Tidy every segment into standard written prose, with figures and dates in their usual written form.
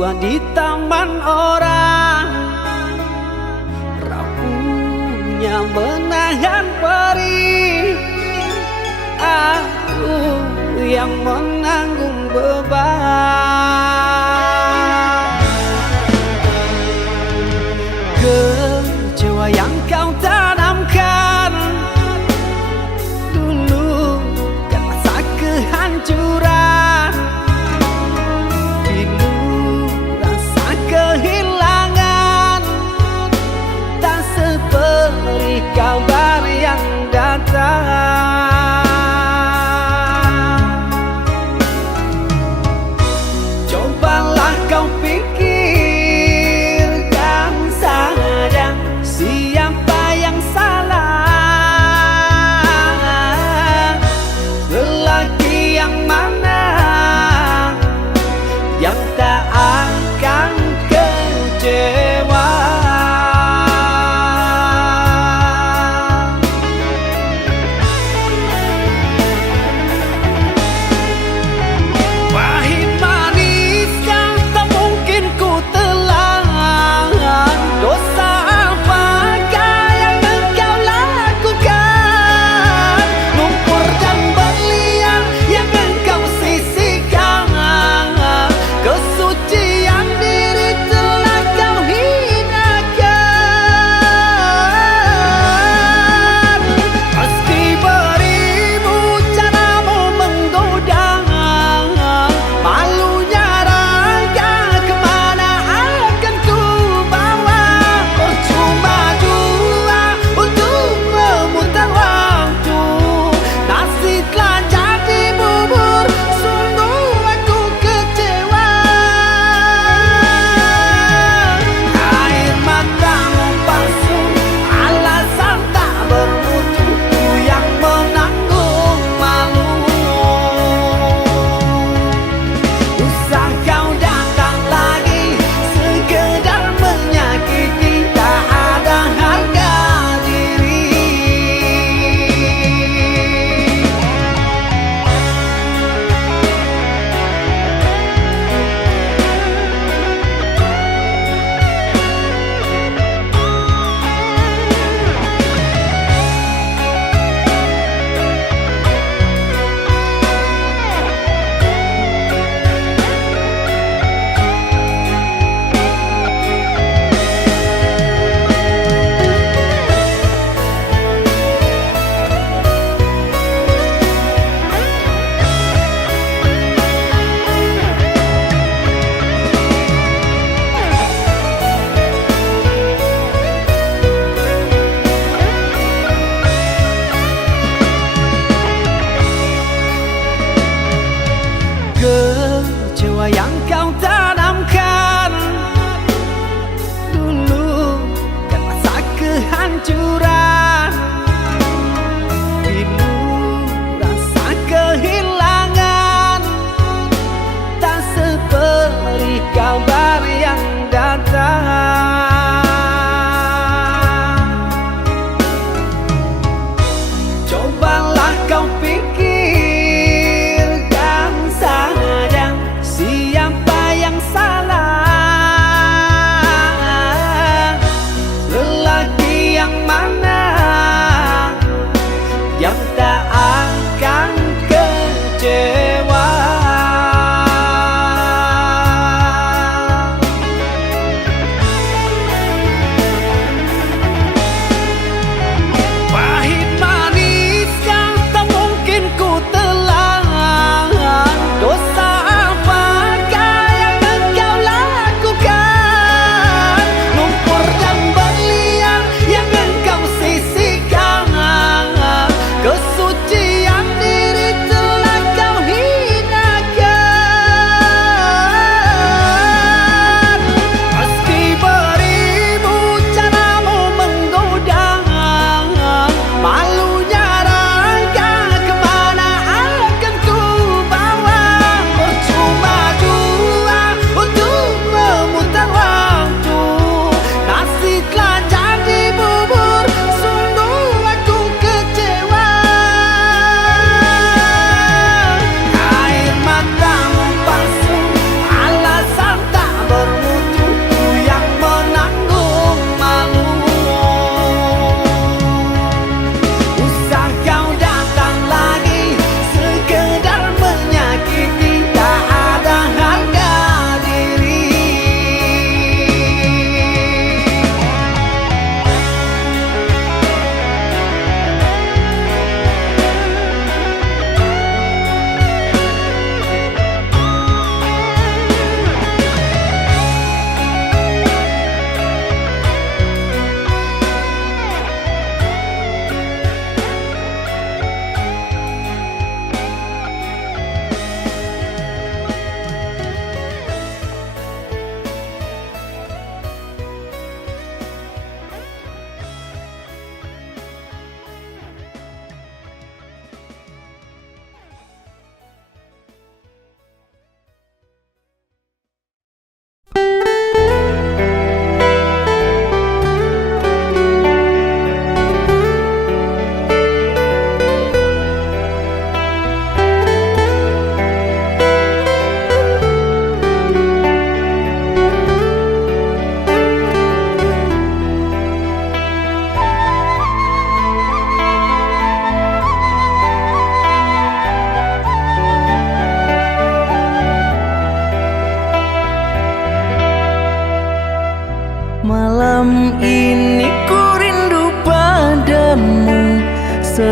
tua di taman orang, rapuhnya menahan perih. Aku yang menanggung beban. Kecewa yang kau tanamkan dulu kan masa kehancuran. Pilu rasa kehilangan, tak seperti kabar yang datang. Cobalah kau pikirkan saja siapa yang salah, lelaki yang mana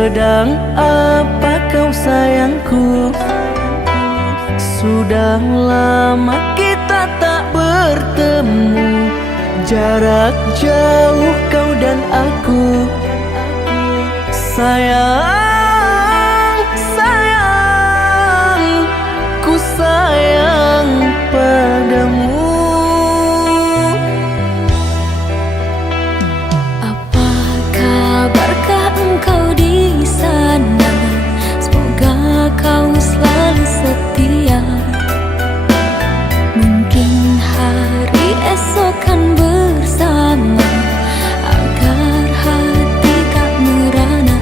Sedang apa kau sayangku? Sudah lama kita tak bertemu, jarak jauh kau dan aku. Sayang, sayang, ku sayang padamu. Apa kabarkah engkau di sana? Semoga kau selalu setia. Mungkin hari esok kan bersama, agar hati tak merana.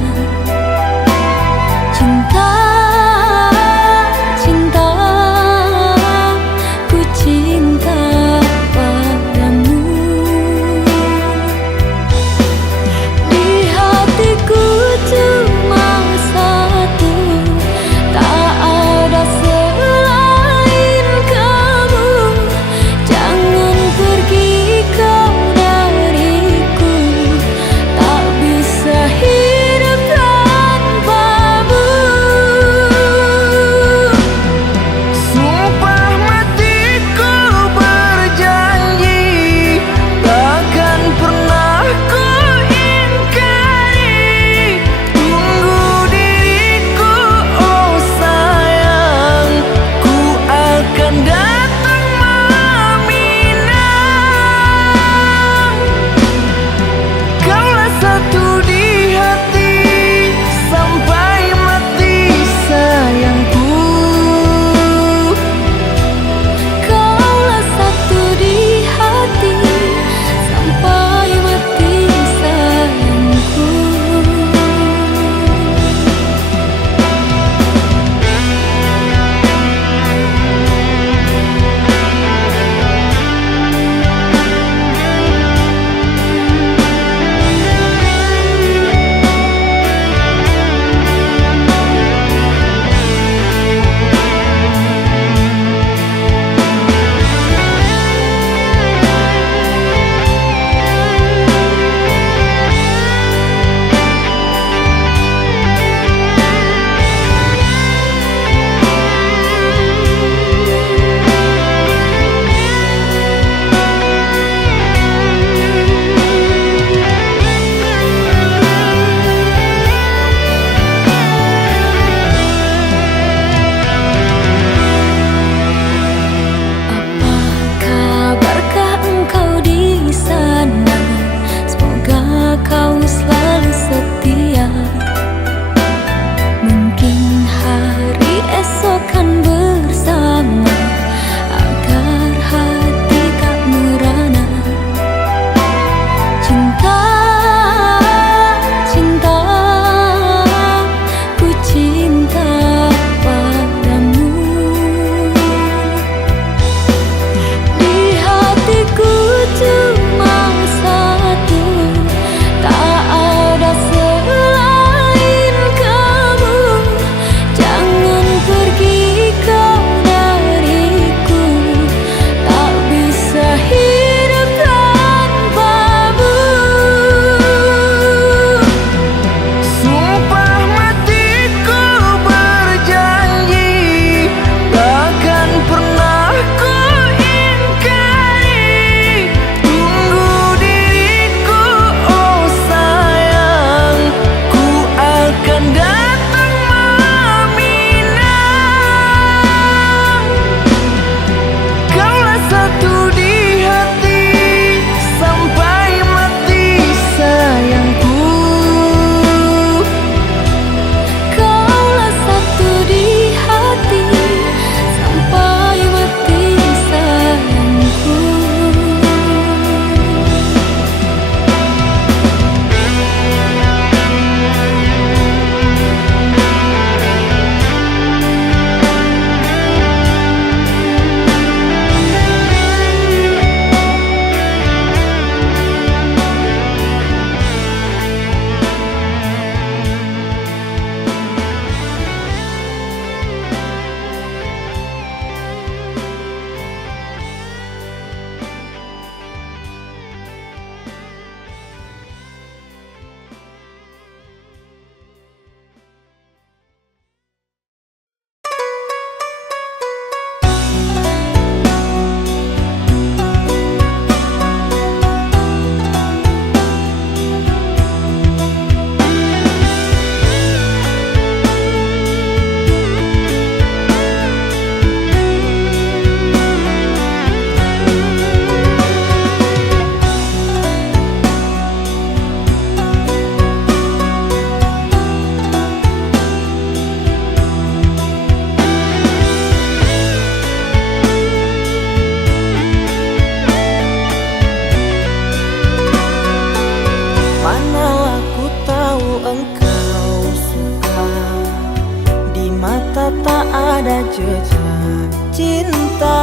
jejak cinta,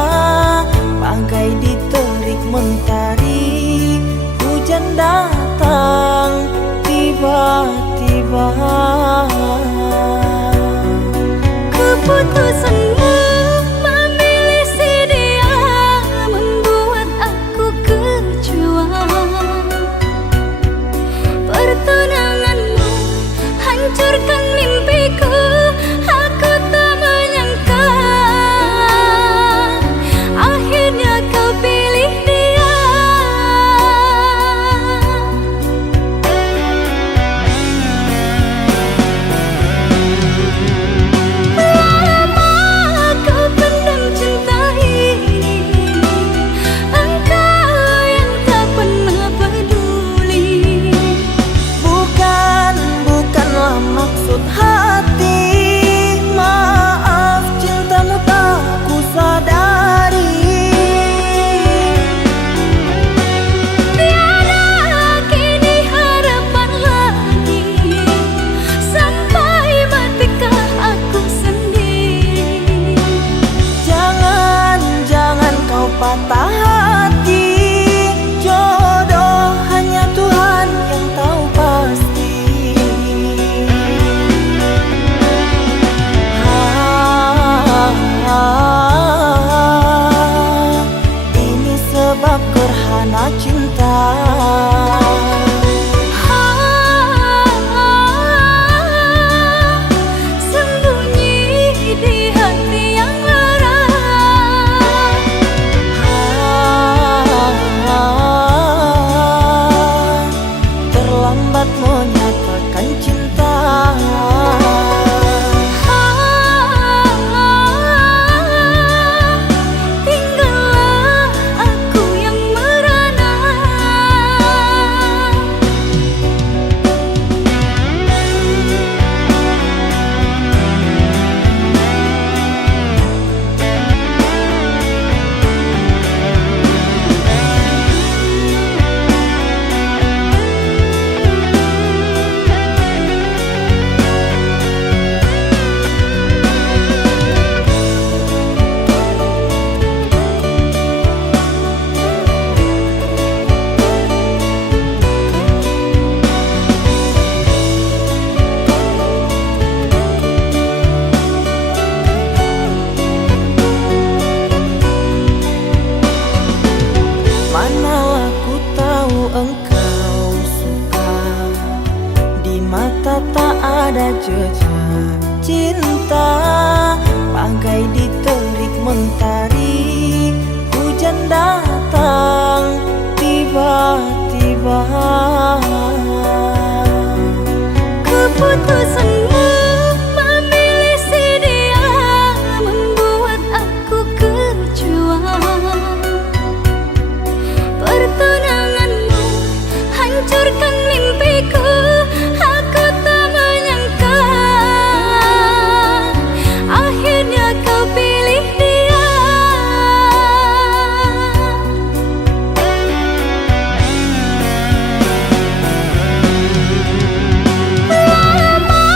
bagai diterik mentari. Hujan datang tiba-tiba. Keputusanmu memilih si dia membuat aku kecewa. Pertunanganmu hancurkan mimpiku. Aku tak menyangka akhirnya kau pilih dia. Lama kau pendam cinta ini, engkau yang tak pernah peduli. Bukanlah maksud hati. Maaf, cintamu tak ku sadari. Tiada kini harapan lagi, sampai matikah aku sendiri. Jangan kau patah hati. Jodoh hanya Tuhan yang tahu pasti. Ini sebab gerhana cinta. Sembunyi di hati yang lara. Terlambat menyatakan cinta. Tinggallah aku yang merana. Manalah ku tahu engkau suka, di mata tak ada jejak cinta, bagai diterik mentari. Hujan datang tiba-tiba. Keputusanmu memilih si dia membuat aku kecewa. Pertunanganmu hancurkan mimpiku. Aku tak menyangka akhirnya kau pilih dia. Lama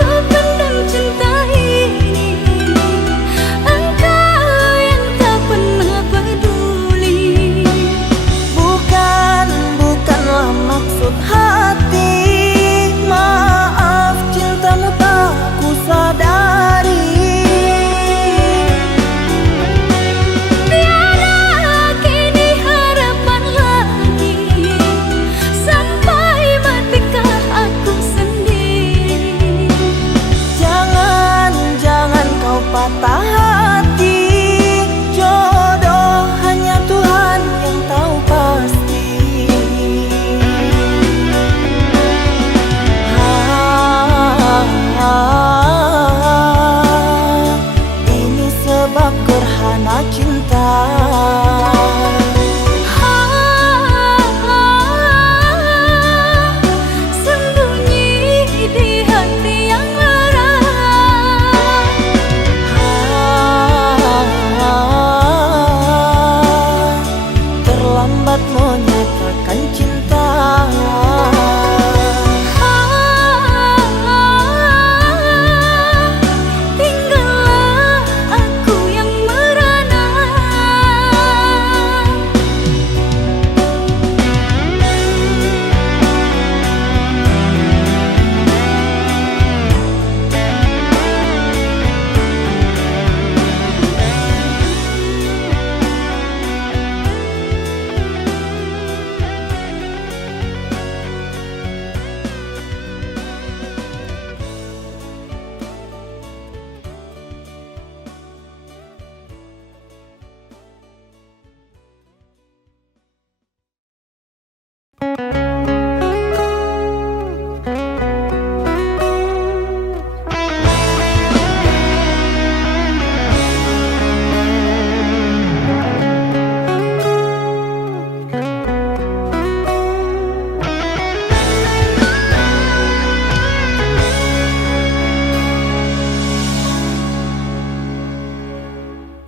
kau pendam cinta ini, engkau yang tak pernah peduli. Bukanlah maksud hati. Maaf, cintamu tak ku sadari. Tiada kini harapan lagi, sampai matikah aku sendiri. Jangan kau patah hati. Jodoh hanya Tuhan yang tahu pasti. Ini sebab gerhana cinta. Sembunyi di hati yang lara. Terlambat menyatakan cinta. Tinggallah aku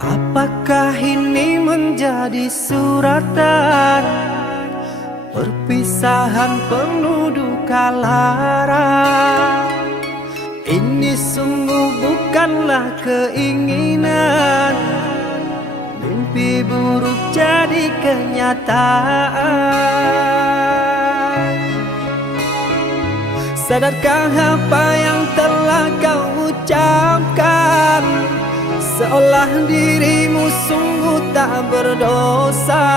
Apakah ini menjadi suratan perpisahan penuh duka lara? Ini sungguh bukanlah keinginan, mimpi buruk jadi kenyataan. Sadarkah apa yang telah kau ucapkan? Seolah dirimu sungguh tak berdosa.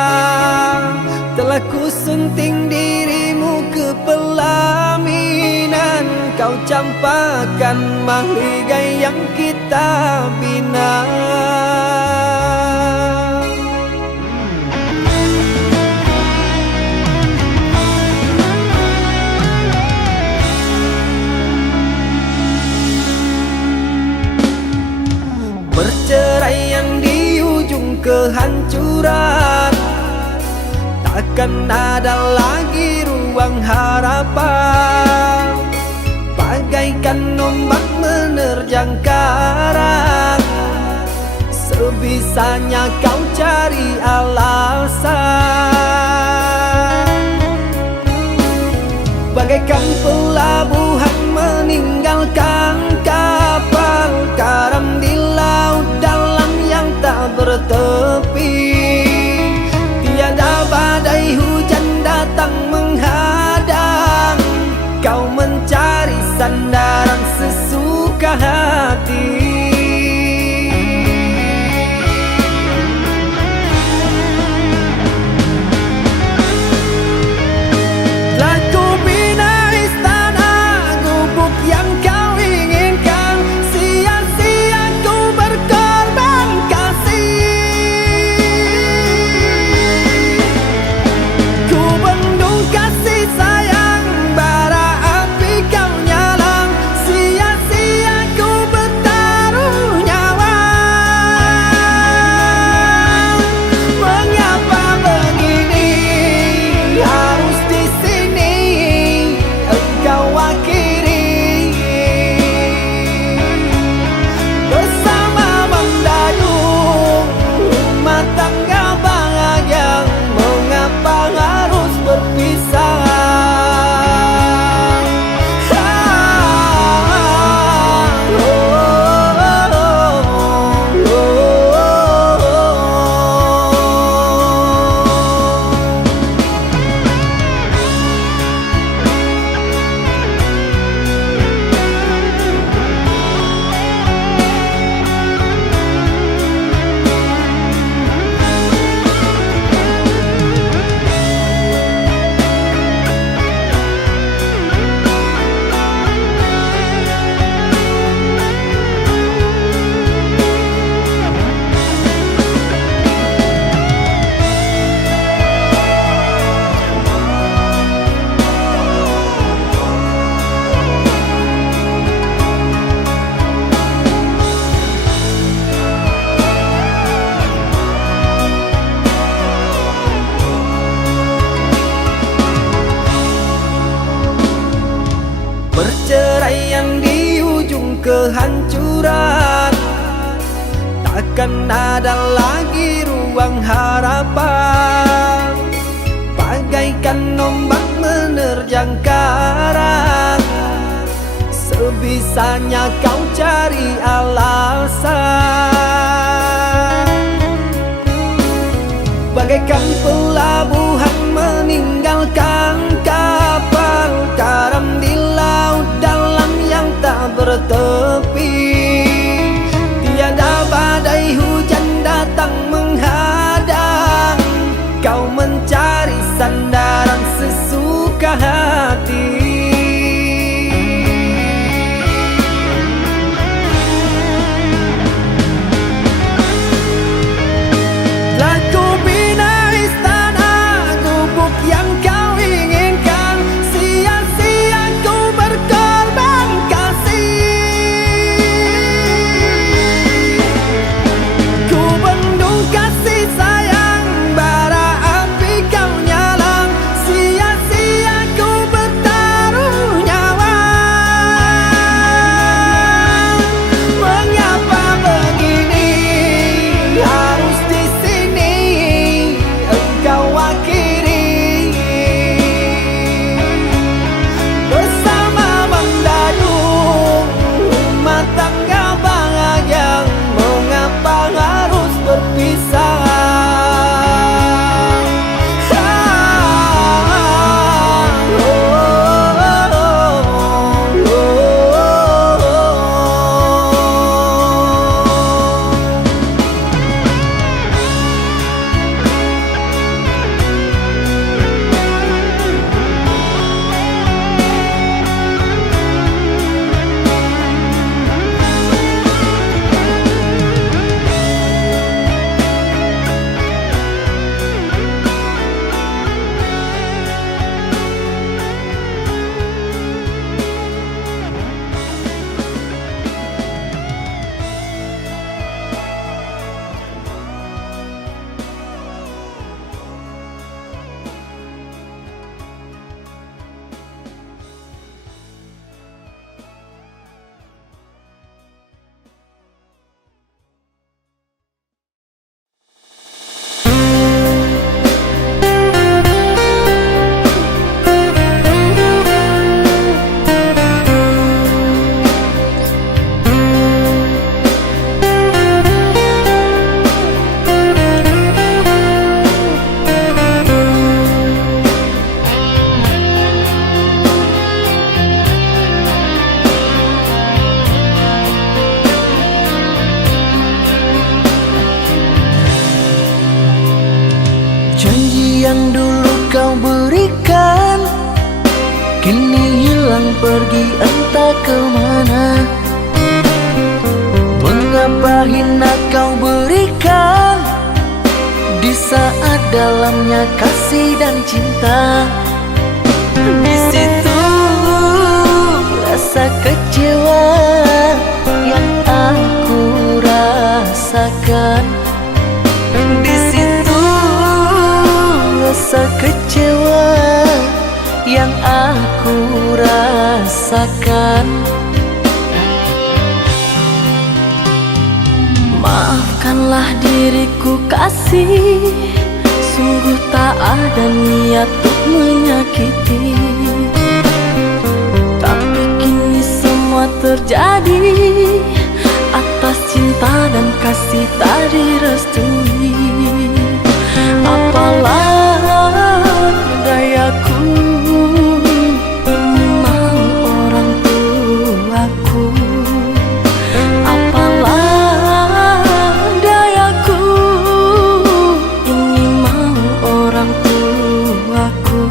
Telah kusunting dirimu ke pelaminan, kau campakkan mahligai yang kita bina. Perceraian di ujung kehancuran, takkan ada lagi ruang harapan. Bagaikan ombak menerjang karang, sebisanya kau cari alasan. Bagaikan pelabuhan meninggalkan kapal karam di laut dalam yang tak bertepi. Tiada badai hujan datang menghadang, kau mencari sandaran sesuka hati. Perceraian di ujung kehancuran, takkan ada lagi ruang harapan. Bagaikan ombak menerjang karang, sebisanya kau cari alasan. Bagaikan pelabuhan meninggalkan kapal karam di laut dalam yang tak bertepi. Tiada badai hujan datang menghadang, kau mencari sandaran sesuka hati. Telah ku bina istana yang dulu kau berikan kini hilang pergi entah kemana. Mengapa hina kau berikan di saat dalamnya kasih dan cinta. Di situ rasa kecewa yang aku rasakan. Di situ rasa kecewa yang aku rasakan. Maafkanlah diriku kasih, sungguh tak ada niat untuk menyakiti. Tapi kini semua terjadi atas cinta dan kasih tak direstui. Apalah dayaku, ini mau orang tuaku. Apalah dayaku, ini mau orang tuaku.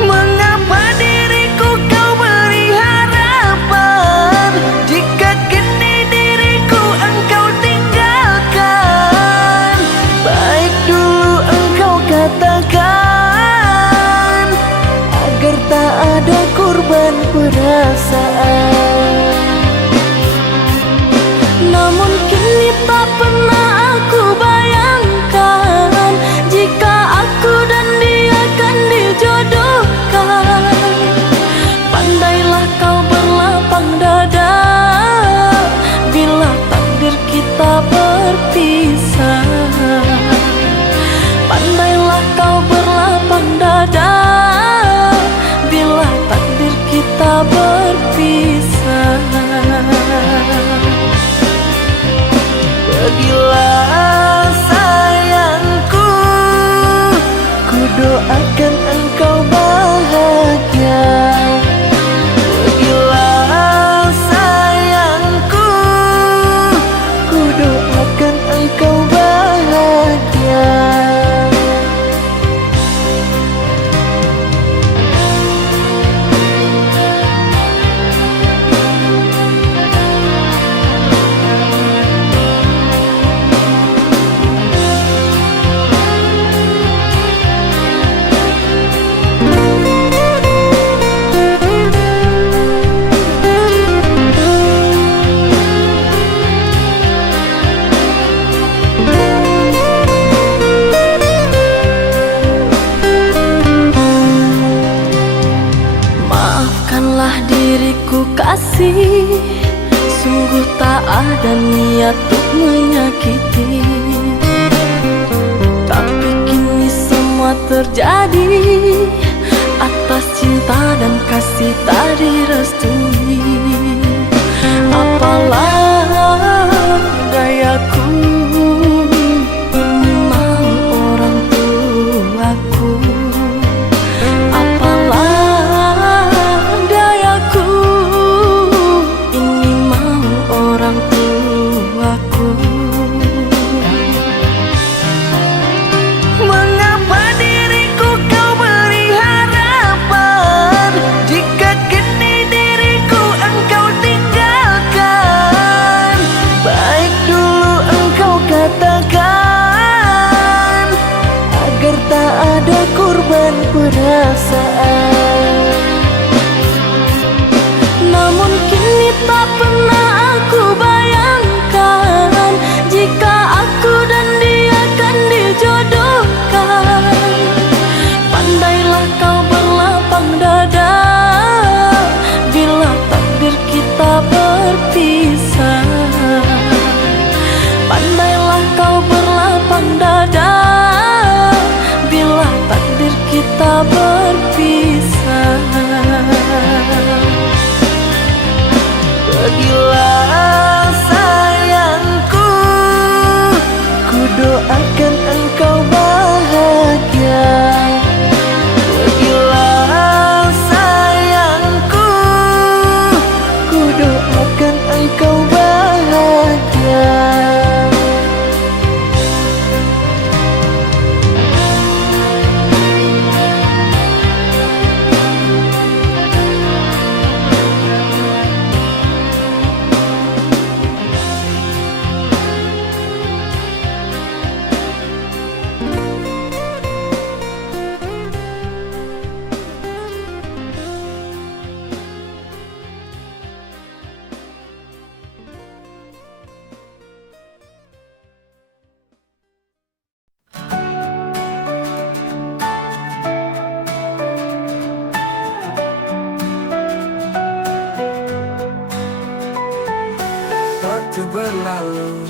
Mengapa diriku kau beri harapan jika kini diriku engkau tinggalkan? Baik dulu engkau katakan agar tak ada korban perasaan. Namun kini tak pernah aku bayangkan jika aku dan dia akan dijodohkan. Pandailah kau berlapang dada bila takdir kita berpisah. Pandailah kau berlapang dada bila takdir kita berpisah. Pergilah sayangku, ku doakan engkau bahagia. Pergilah sayangku, ku doakan engkau bahagia. Maafkanlah diriku kasih, sungguh tak ada niat untuk menyakiti. Tapi kini semua terjadi atas cinta dan kasih tak direstui. Apalah dayaku, ini mau orang tuaku. Apalah dayaku, ini mau orang tuaku. Mengapa diriku kau beri harapan jika kini diriku engkau tinggalkan? Baik dulu engkau katakan agar tak ada korban perasaan. Namun kini tak pernah aku bayangkan jika aku dan dia akan dijodohkan. Pandailah kau berlapang dada bila takdir kita berpisah. Pandailah kau berlapang dada bila takdir kita berpisah. berlalu,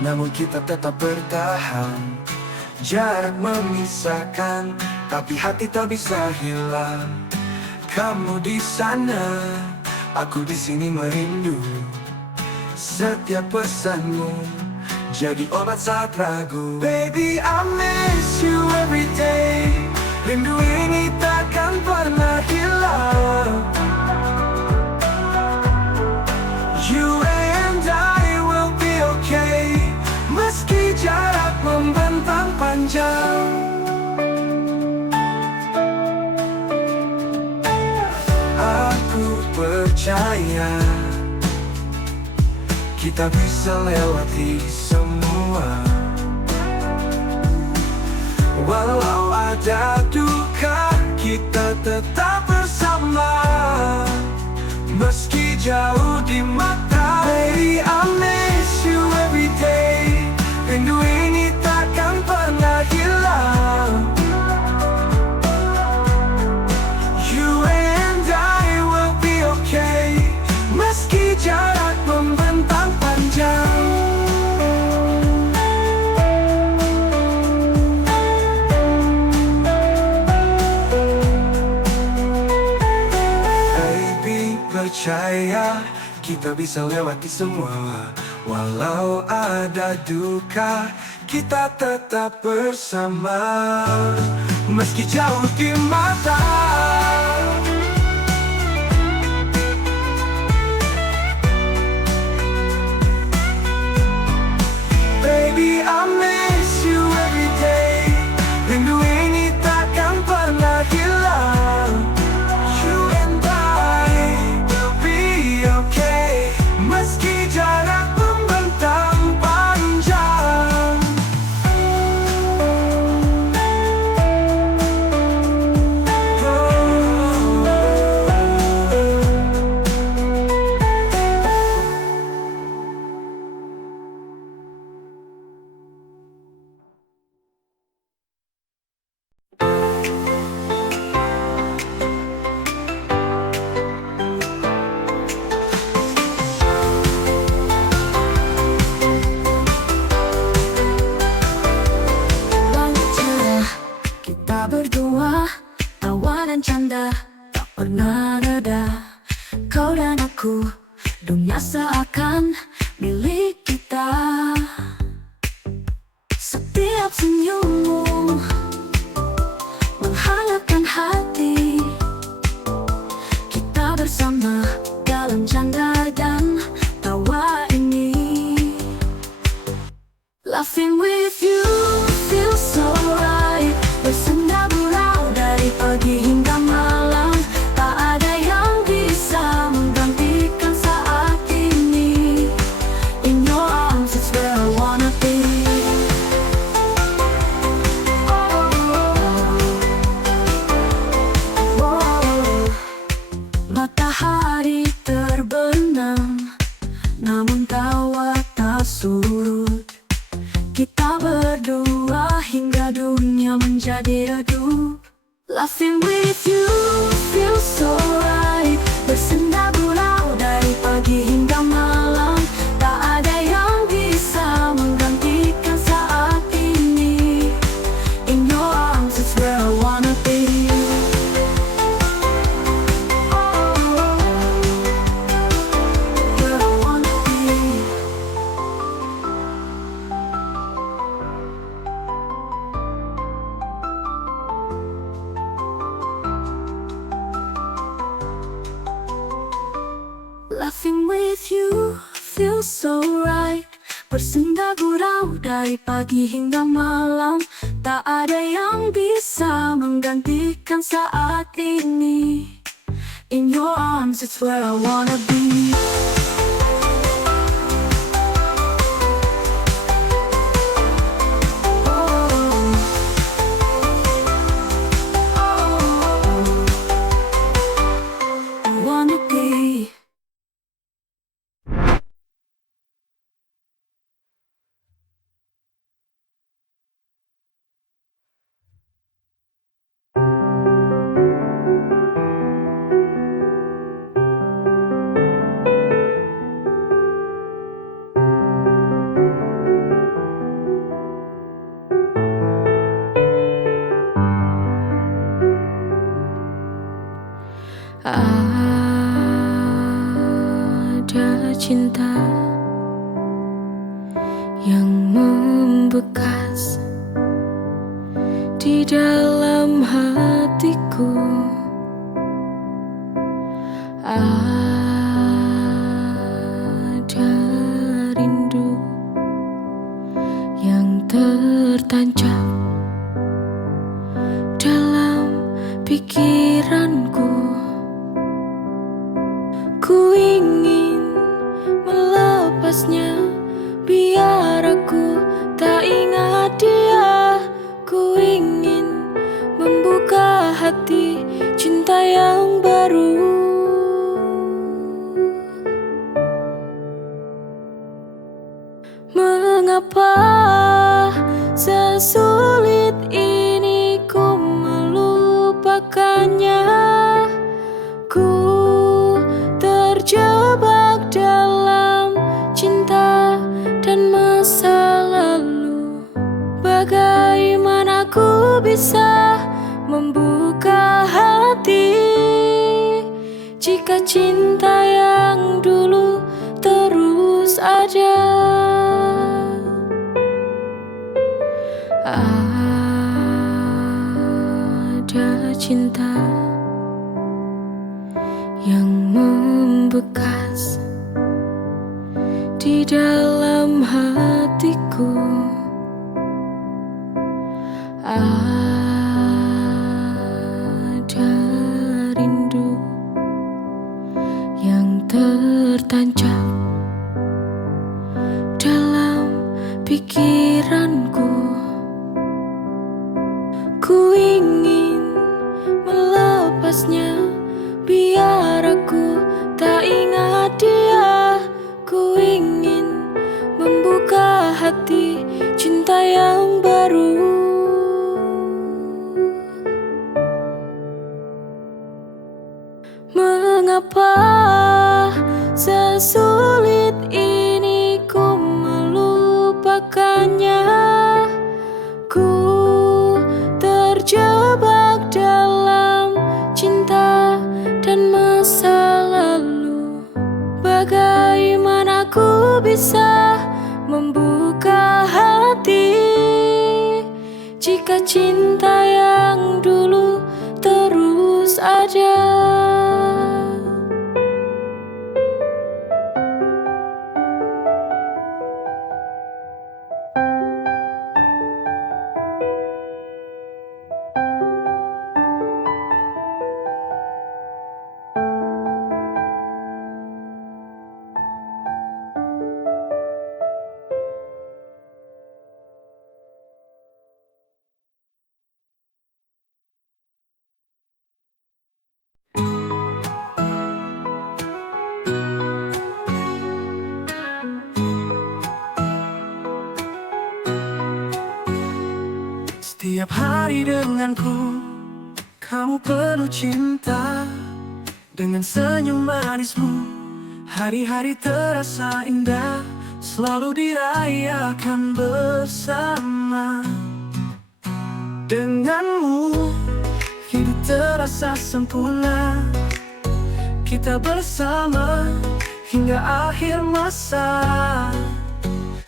namun kita tetap bertahan. Jarak memisahkan, tapi hati tak bisa hilang. Kamu di sana, aku di sini merindu. Setiap pesanmu jadi obat saat ragu. Baby, I miss you every day. Rindu ini takkan pernah hilang. You and I will be okay, meski jarak membentang panjang. Aku percaya kita bisa lewati semua. Walau ada duka, kita tetap bersama. Meski jauh di mata, baby, I miss you every day. Rindu ini takkan pernah hilang. You and I will be okay, meski jarak membentang panjang. Percaya kita bisa lewati semua. Walau ada duka, kita tetap bersama. Meski jauh di mata. Baby, I miss you every day. Rindu ini takkan pernah hilang. Meski jarak membentang panjang. Berdua, tawa dan canda tak pernah reda. Kau dan aku, dunia seakan milik kita. Setiap senyummu menghangatkan hati. Kita bersama dalam canda dan tawa ini. Laughing with you feels so right. Bersenda gurau dari pagi hingga malam. Tak ada yang bisa menggantikan saat ini. In your arms it's where I wanna be. Matahari terbenam, namun tawa tak surut. Kita berdua hingga dunia menjadi redup. Laughing with you feels so right. Bersenda gurau dari pagi hingga malam. Tak ada yang bisa menggantikan saat ini. In your arms it's where I wanna be. Where I wanna be. Laughing with you feels so right. Bersenda gurau dari pagi hingga malam. Tak ada yang bisa menggantikan saat ini. In your arms it's where I wanna be. I wanna be. yang membekas di dalam hatiku. Ada rindu yang tertancap dalam pikiranku. Ku ingin melepasnya, biar aku tak ingat dia. Ku ingin membuka hati, cinta yang baru. Mengapa sesulit ini ku melupakannya? Ku terjebak dalam cinta dan masa lalu. Bagaimana ku bisa membuka hati jika cinta yang dulu terus ada? Ada cinta yang membekas di dalam hatiku. Ada rindu yang tertancap dalam pikiranku. Ku ingin melepasnya, biar aku tak ingat dia. Ku ingin membuka hati, cinta yang baru. Mengapa sesulit ini ku melupakannya? Ku terjebak dalam cinta dan masa lalu. Bagaimana ku bisa membuka hati jika cinta yang dulu terus ada? Setiap hari denganku, kamu penuh cinta. Dengan senyum manismu, hari-hari terasa indah. Selalu dirayakan bersama. Denganmu, hidup terasa sempurna. Kita bersama hingga akhir masa.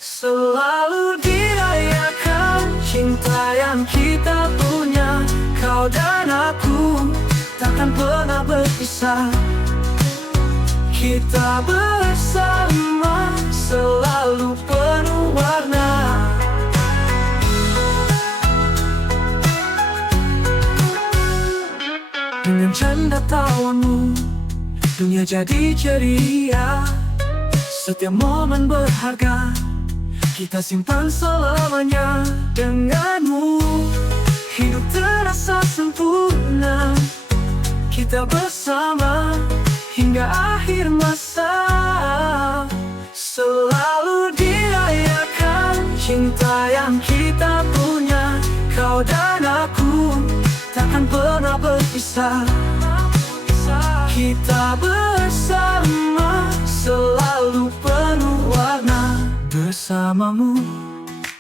Selalu dirayakan cinta yang kita punya. Kau dan aku takkan pernah berpisah. Kita bersama selalu penuh warna. Dengan canda tawamu, dunia jadi ceria. Setiap momen berharga kita simpan selamanya. Denganmu, hidup terasa sempurna. Kita bersama hingga akhir masa. Selalu dirayakan cinta yang kita punya. Kau dan aku takkan pernah berpisah. Kita bersama selalu penuh warna. Bersamamu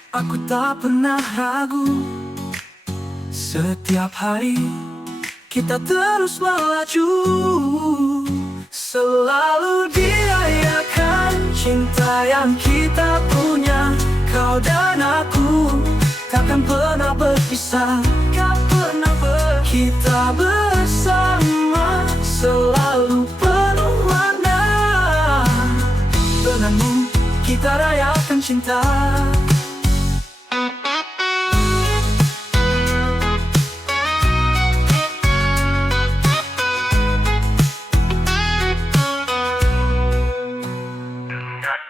aku tak pernah ragu. Setiap hari kita terus melaju. Selalu dirayakan cinta yang kita punya. Kau dan aku takkan pernah berpisah, tak pernah kita bersama selalu penuh warna. Denganmu kita rayakan cinta.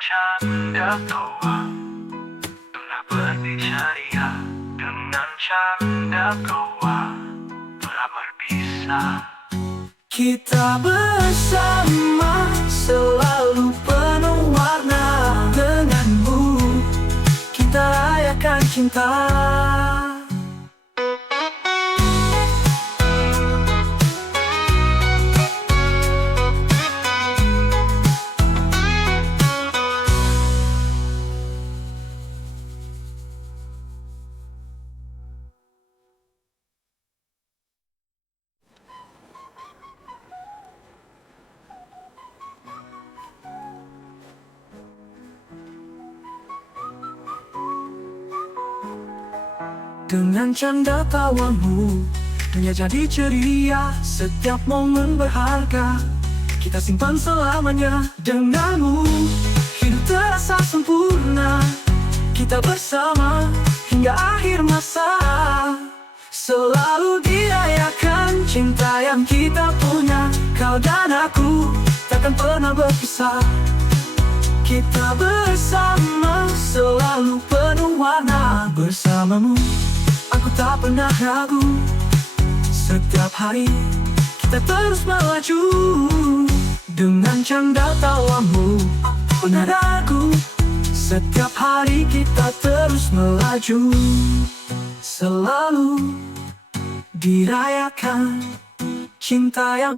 Canda tawa pernah berdisyaria, dengan canda tawa pernah berpisah. Kita bersama selalu penuh warna. Denganmu kita rayakan cinta. Dengan canda tawamu, dunia jadi ceria. Setiap momen berharga kita simpan selamanya. Denganmu hidup terasa sempurna. Kita bersama hingga akhir masa. Selalu dirayakan cinta yang kita punya. Kau dan aku takkan pernah berpisah. Kita bersama selalu penuh warna. Bersamamu aku tak pernah ragu. Setiap hari kita terus melaju. Dengan canda tawamu pernah ragu. Setiap hari kita terus melaju. Selalu dirayakan cinta yang